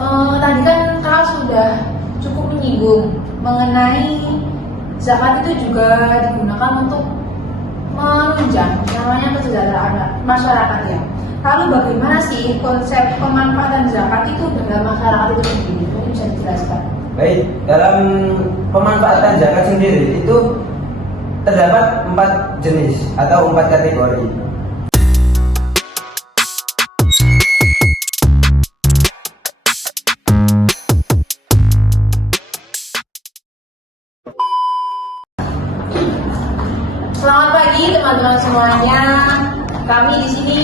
Tadi kan Kak sudah cukup menyinggung mengenai zakat itu juga digunakan untuk menunjang namanya kesejahteraan masyarakat ya. Lalu bagaimana sih konsep pemanfaatan zakat itu dalam masyarakat itu sendiri? Mungkin bisa dijelaskan. Baik, dalam pemanfaatan zakat sendiri itu terdapat 4 jenis atau 4 kategori. Selamat pagi teman-teman semuanya. Kami di sini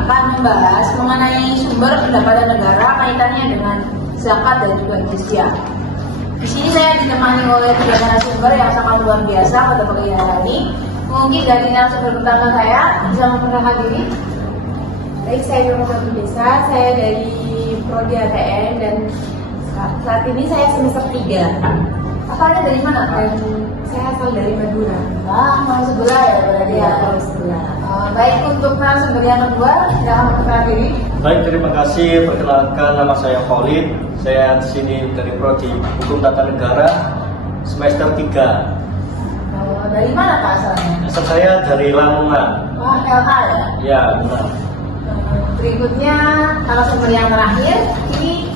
akan membahas mengenai sumber pendapatan negara kaitannya dengan zakat dan juga jizyah. Di sini saya ditemani oleh 3 narasumber yang sangat luar biasa pada pagi hari ini. Mungkin dari narasumber pertama saya bisa memperkenalkan diri. Baik, saya Nurul Desa, saya dari Prodi ATN dan saat ini saya semester 3. Asalnya dari mana? Dan saya asal dari Madura. Mau sebelah ya berarti ya. Kalau sebelah. Baik, untuk narasumber yang kedua, silakan memperkenalkan diri. Baik, terima kasih. Perkenalkan, nama saya Khalid. Saya di sini dari Prodi Hukum Tata Negara semester 3. Dari mana Pak asalnya? Asal saya dari Lamongan. Wah, LA ya? Ya, benar. Berikutnya narasumber yang terakhir, ini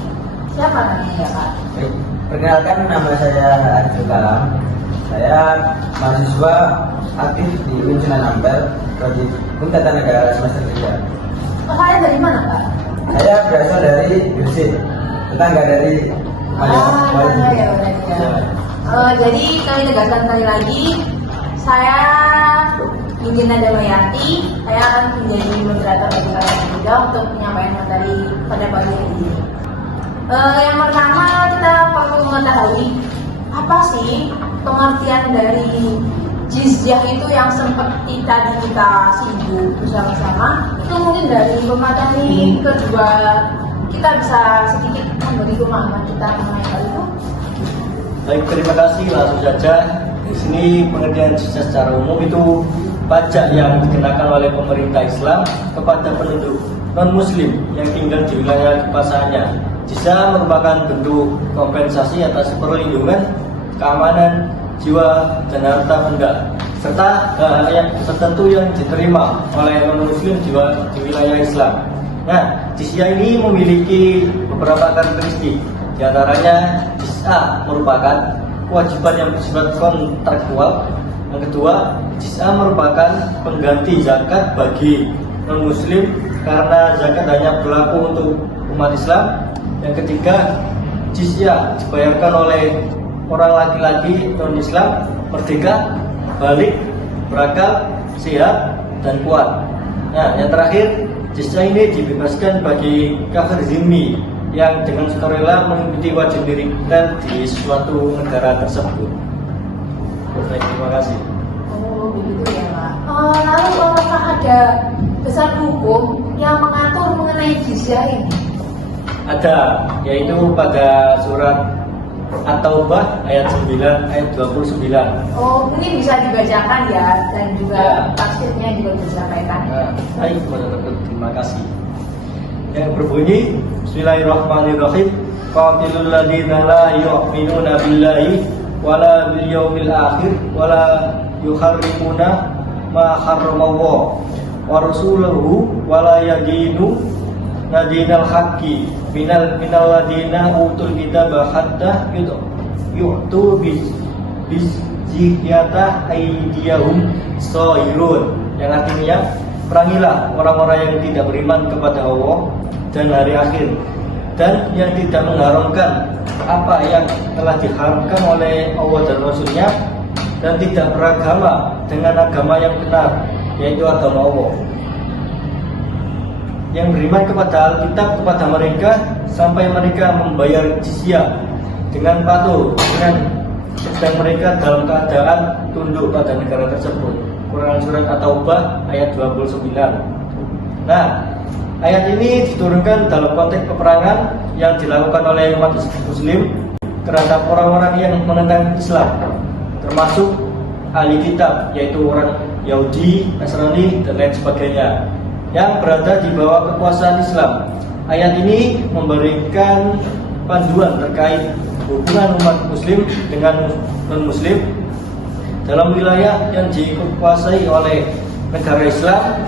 siapa namanya ya Pak? Baik, perkenalkan, nama saya Arjun Kalam. Saya mahasiswa aktif di Unsur Ampel, Prodi Hukum Tata Negara semester 3. Asalnya dari mana Pak? Saya berasal dari Gresik, tetangga dari Tetangga ya berarti ya. Jadi kami tegaskan sekali lagi, saya Injina Damayanti, saya akan menjadi moderator bagi kalian juga untuk menyampaikan materi pada pagi hari ini. Yang pertama kita perlu mengetahui apa sih pengertian dari jizyah itu yang sempat kita singgung bersama-sama. Itu mungkin dari pemateri kedua kita bisa sedikit memberi pemahaman kita mengenai hal itu. Baik, terima kasih. Langsung saja. Di sini pengertian jizyah secara umum itu pajak yang dikenakan oleh pemerintah Islam kepada penduduk non-Muslim yang tinggal di wilayah kekuasaannya. Jizyah merupakan bentuk kompensasi atas perlindungan, keamanan jiwa dan harta benda, serta hal tertentu yang diterima oleh non-Muslim di wilayah Islam. Nah, jizyah ini memiliki beberapa karakteristik. Di antaranya, jizyah merupakan kewajiban yang bersifat kontraktual. Yang kedua, jizyah merupakan pengganti zakat bagi non-Muslim karena zakat hanya berlaku untuk umat Islam. Yang ketiga, jizyah dibayarkan oleh orang laki-laki non-Islam merdeka, balik, berakal, sehat, dan kuat. Nah, yang terakhir, jizyah ini dibebaskan bagi kafir zimmi yang dengan sukarela mengikuti wajib militer di suatu negara tersebut. Baik, terima kasih. Oh, begitu ya Pak. Lalu apakah ada besar hukum yang mengatur mengenai jizyah ini? Ada, yaitu pada surat At-Taubah ayat 9, ayat 29. Oh, mungkin bisa dibacakan ya, dan juga tafsirnya juga bisa disampaikan. Baik, terima kasih. Yang berbunyi, Bismillahirrahmanirrahim. Qatilul ladzina la yu'minuna billahi wala bil yaumil akhir wala yuharrimuna ma harramallahu wa rasuluhu wala yadinu nadinal haqqi minal ladina utul kitaba hatta yu'tu bis jihyata aydiyahum sahirun, yang artinya perangilah orang-orang yang tidak beriman kepada Allah dan hari akhir dan yang tidak mengharamkan apa yang telah diharamkan oleh Allah dan Rasulnya dan tidak beragama dengan agama yang benar, yaitu agama Allah, yang beriman kepada Alkitab kepada mereka sampai mereka membayar jizyah dengan patuh sedang mereka dalam keadaan tunduk pada negara tersebut. Quran surat At-Taubah ayat 29. Nah, ayat ini diturunkan dalam konteks peperangan yang dilakukan oleh umat Muslim terhadap orang-orang yang menentang Islam, termasuk ahli kitab, yaitu orang Yahudi, Nasrani, dan lain sebagainya, yang berada di bawah kekuasaan Islam. Ayat ini memberikan panduan terkait hubungan umat muslim dengan non-muslim dalam wilayah yang dikuasai oleh negara Islam.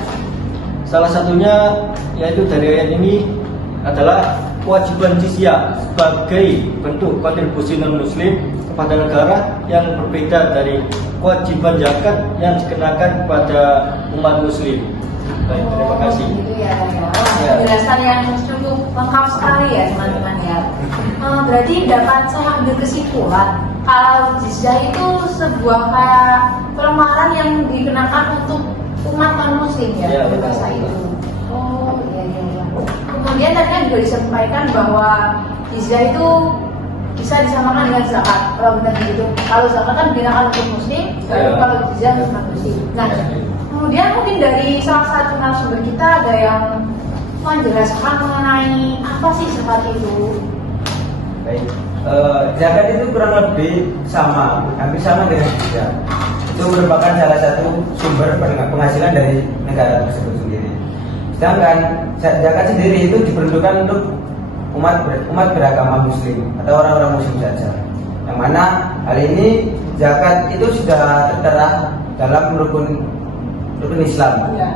Salah satunya yaitu dari ayat ini adalah kewajiban jizyah sebagai bentuk kontribusi non-muslim kepada negara yang berbeda dari kewajiban zakat yang dikenakan kepada umat muslim. Baik, terima kasih. Gitu ya. Penjelasan yang cukup lengkap sekali ya teman-teman ya. Berarti dapat saya ambil kesimpulan kalau jizyah itu sebuah kayak pelemaran yang dikenakan untuk umat non muslim ya, Ya, pada masa itu. Oh iya. Kemudian tadi kan juga disampaikan bahwa jizyah itu bisa disamakan dengan zakat. Kalau benar begitu, kalau zakat kan dikenakan untuk muslim, kalau jizyah untuk non muslim. Nah, kemudian mungkin dari salah satu narasumber kita ada yang menjelaskan mengenai apa sih zakat itu. Baik, zakat itu kurang lebih sama, hampir sama dengan jizyah. Itu merupakan salah satu sumber penghasilan dari negara tersebut sendiri. Sedangkan zakat sendiri itu diperuntukkan untuk umat beragama muslim atau orang-orang muslim saja. Yang mana hal ini zakat itu sudah tertera dalam rukun Islam. Ya.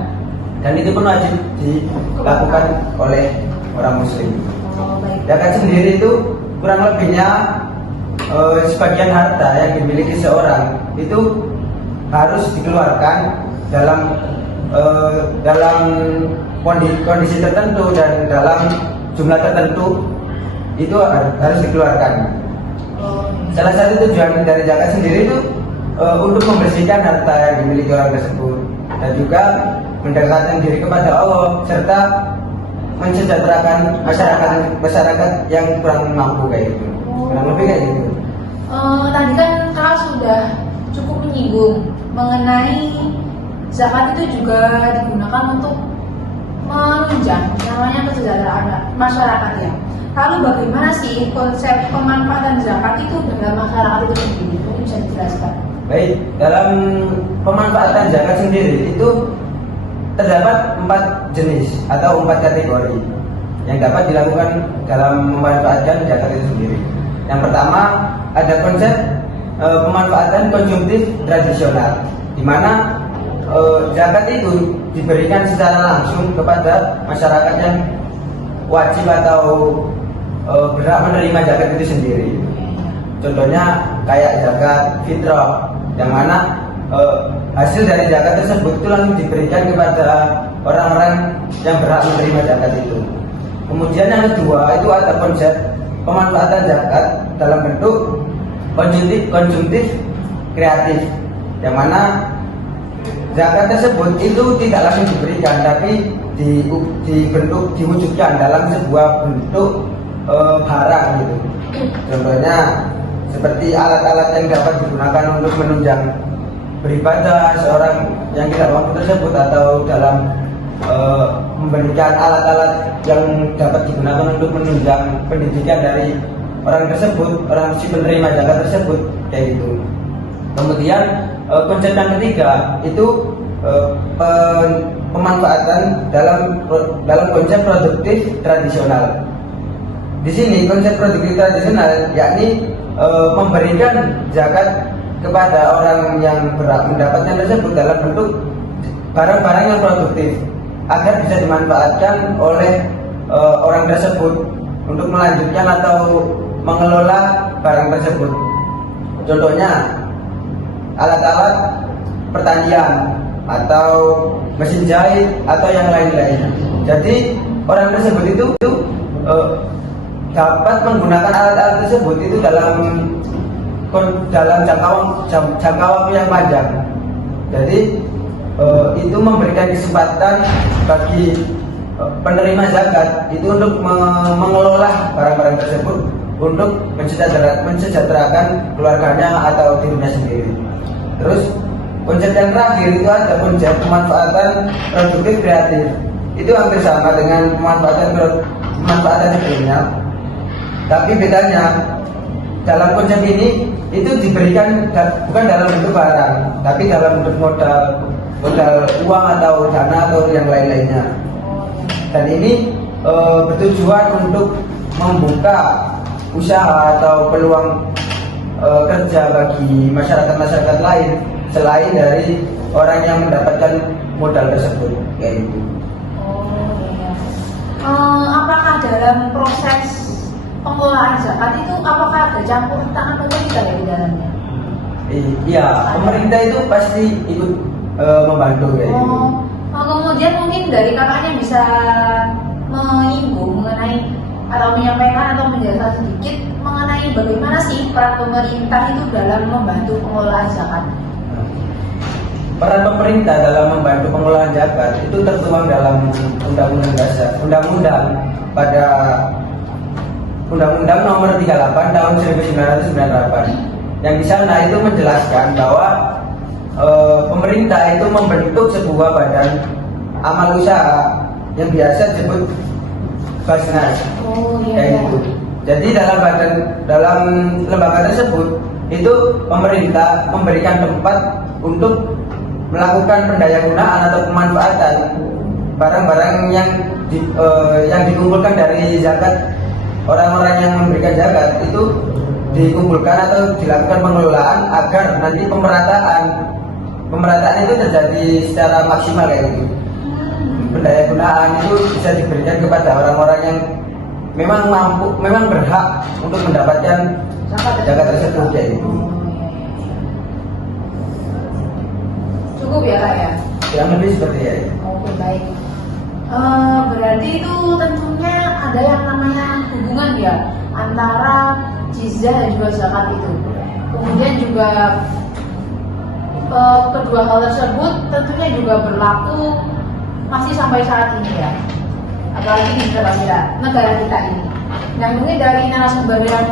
Dan itu pun wajib dilakukan oleh orang muslim. Oh, baik. Zakat sendiri itu kurang lebihnya sebagian harta yang dimiliki seorang itu harus dikeluarkan dalam kondisi tertentu dan dalam jumlah tertentu itu harus dikeluarkan. Salah satu tujuan dari zakat sendiri itu untuk membersihkan harta yang dimiliki orang tersebut dan juga mendekatkan diri kepada Allah serta mensejahterakan masyarakat yang kurang mampu kayak gitu. Kurang lebih kayak gitu. Tadi kan Kak sudah cukup menyinggung mengenai zakat itu juga digunakan untuk menunjang namanya kesejahteraan masyarakat ya. Lalu bagaimana sih konsep pemanfaatan zakat itu dalam masyarakat itu sendiri? Mungkin bisa dijelaskan. Baik, dalam pemanfaatan zakat sendiri itu terdapat 4 jenis atau 4 kategori yang dapat dilakukan dalam memanfaatkan zakat itu sendiri. Yang pertama ada konsep pemanfaatan konsumtif tradisional, di mana zakat itu diberikan secara langsung kepada masyarakat yang wajib atau berhak menerima zakat itu sendiri. Contohnya kayak zakat fitrah, yang mana hasil dari zakat tersebut itu langsung diberikan kepada orang-orang yang berhak menerima zakat itu. Kemudian yang kedua itu ada konsep pemanfaatan zakat dalam bentuk konsumtif kreatif, yang mana zakat tersebut itu tidak langsung diberikan, tapi diwujudkan dalam sebuah bentuk barang gitu. Contohnya seperti alat-alat yang dapat digunakan untuk menunjang beribadah seorang yang tidak mampu tersebut, atau dalam memberikan alat-alat yang dapat digunakan untuk menunjang pendidikan dari orang tersebut, orang si penerima zakat tersebut kayak gitu. Kemudian konsep yang ketiga itu pemanfaatan dalam konsep produktif tradisional. Di sini konsep produktif tradisional yakni memberikan zakat kepada orang yang berhak mendapatkan tersebut dalam bentuk barang-barang yang produktif agar bisa dimanfaatkan oleh orang tersebut untuk melanjutkan atau mengelola barang tersebut. Contohnya alat-alat pertanian atau mesin jahit atau yang lain-lain. Jadi orang tersebut itu dapat menggunakan alat-alat tersebut itu dalam jangka waktu yang panjang. Jadi itu memberikan kesempatan bagi penerima zakat itu untuk mengelola barang-barang tersebut untuk mensejahterakan keluarganya atau dirinya sendiri. Terus konsep yang terakhir itu ada konsep pemanfaatan produktif kreatif. Itu hampir sama dengan pemanfaatan sebelumnya, tapi bedanya dalam konsep ini itu diberikan bukan dalam bentuk barang, tapi dalam bentuk modal uang atau dana atau yang lain-lainnya. Dan ini bertujuan untuk membuka usaha atau peluang kerja bagi masyarakat lain selain dari orang yang mendapatkan modal tersebut kayak gitu. Oh iya. Apakah dalam proses pengelolaan zakat itu apakah ada campur tangan pemerintah ya di dalamnya? Iya, pemerintah itu pasti ikut membantu kayak gitu. Kemudian mungkin dari kakaknya bisa menyinggung mengenai atau menyampaikan atau menjelaskan sedikit mengenai bagaimana sih peran pemerintah itu dalam membantu pengelolaan zakat. Peran pemerintah dalam membantu pengelolaan zakat itu tertuang dalam Undang-Undang Dasar, Undang-Undang pada Undang-Undang Nomor 38 Tahun 1998. Yang di sana itu menjelaskan bahwa pemerintah itu membentuk sebuah badan amal usaha yang biasa disebut Basnas. Oh iya. Kayak gitu. Jadi dalam lembaga tersebut itu pemerintah memberikan tempat untuk melakukan pendayagunaan atau pemanfaatan barang-barang yang dikumpulkan dari zakat. Orang-orang yang memberikan zakat itu dikumpulkan atau dilakukan pengelolaan agar nanti pemerataan itu terjadi secara maksimal kayak gitu. Pendayagunaan itu bisa diberikan kepada orang-orang yang memang berhak untuk mendapatkan zakat tersebut kayak gitu. Cukup ya kak ya? Yang lebih seperti ya. Oke baik. Berarti itu tentunya ada yang namanya hubungan ya antara jizyah dan juga zakat itu. Kemudian juga kedua hal tersebut tentunya juga berlaku masih sampai saat ini ya. Apalagi di negara kita ini. Nah mungkin dari narasumber yang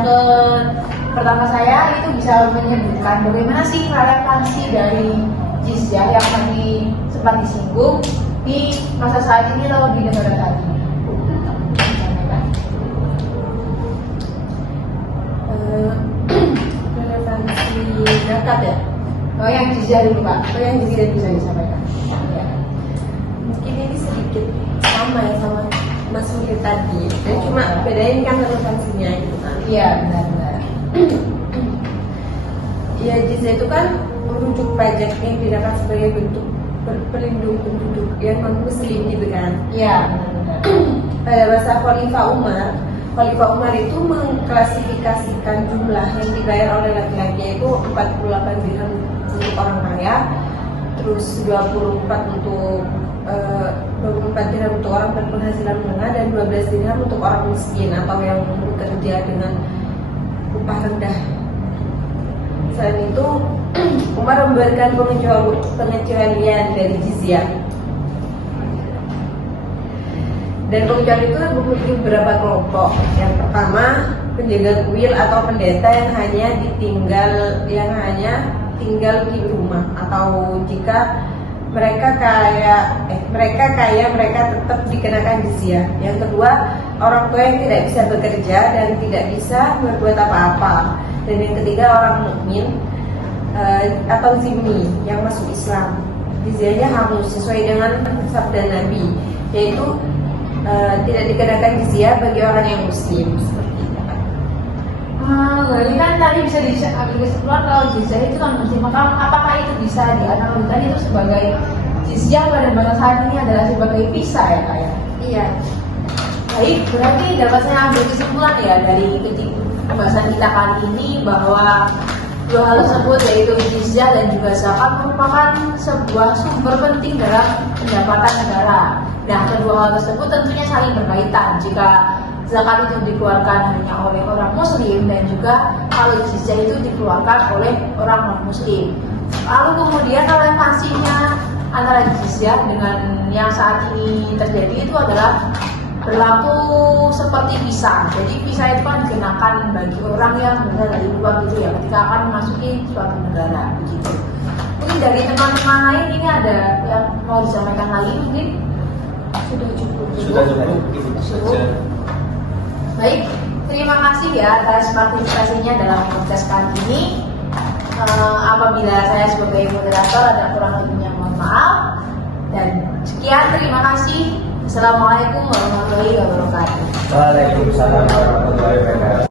pertama saya itu bisa menyebutkan bagaimana sih relevansi dari jizyah yang tadi sempat disinggung di masa saat ini atau di negara tadi. Relevansi zakat ya. Oh yang jizyah dulu Pak. Oh yang jizyah bisa disampaikan. Ya. Mungkin ini sedikit sama ya sama Mas Mungkin tadi. Dan cuma bedain kan relevansinya gitu kan. Iya benar-benar. Ya jizyah itu kan merujuk pajak yang didapatkan sebagai bentuk pelindung penduduk yang non muslim gitu kan. Iya benar-benar. Pada masa Khalifah Umar itu mengklasifikasikan jumlah yang dibayar oleh laki-laki itu 48 dirham untuk orang kaya, terus 24 dirham untuk orang berpenghasilan menengah dan 12 dirham untuk orang miskin atau yang bekerja dengan upah rendah. Selain itu, Umar memberikan pengecualian dari jizyah. Dan pengecualian itu memiliki beberapa kelompok. Yang pertama, penjaga kuil atau pendeta yang hanya tinggal di rumah, atau jika mereka tetap dikenakan jizyah. Yang kedua, orang tua yang tidak bisa bekerja dan tidak bisa berbuat apa-apa. Dan yang ketiga, orang mukmin atau zimmi yang masuk Islam. Jizyahnya harus sesuai dengan sabda Nabi, yaitu tidak dikenakan jizyah bagi orang yang muslim. Seperti itu. Berarti kan tadi bisa diambil kesimpulan kalau jizyah itu kan muslim. Maka apakah itu bisa dianalogikan itu sebagai jizyah pada masa saat ini adalah sebagai visa ya kak ya? Iya. Baik, berarti dapat saya ambil kesimpulan ya dari pembahasan kita kali ini bahwa dua hal tersebut yaitu jizyah dan juga zakat merupakan sebuah sumber penting dalam pendapatan negara. Nah, kedua hal tersebut tentunya saling berkaitan. Jika zakat itu dikeluarkan hanya oleh orang muslim dan juga kalau jizyah itu dikeluarkan oleh orang non-muslim. Lalu kemudian relevansinya antara jizyah dengan yang saat ini terjadi itu adalah berlaku seperti visa. Jadi visa itu kan dikenakan bagi orang yang berada dari luar gitu ya, ketika akan memasuki suatu negara begitu. Mungkin dari teman-teman lain ini ada yang mau disampaikan lagi mungkin? Sudah cukup. Sudah cukup, itu saja. Baik, terima kasih ya atas partisipasinya dalam podcast kali ini. Apabila saya sebagai moderator ada kurang lebihnya mohon maaf. Dan sekian, terima kasih. Assalamualaikum warahmatullahi wabarakatuh. Waalaikumsalam warahmatullahi wabarakatuh.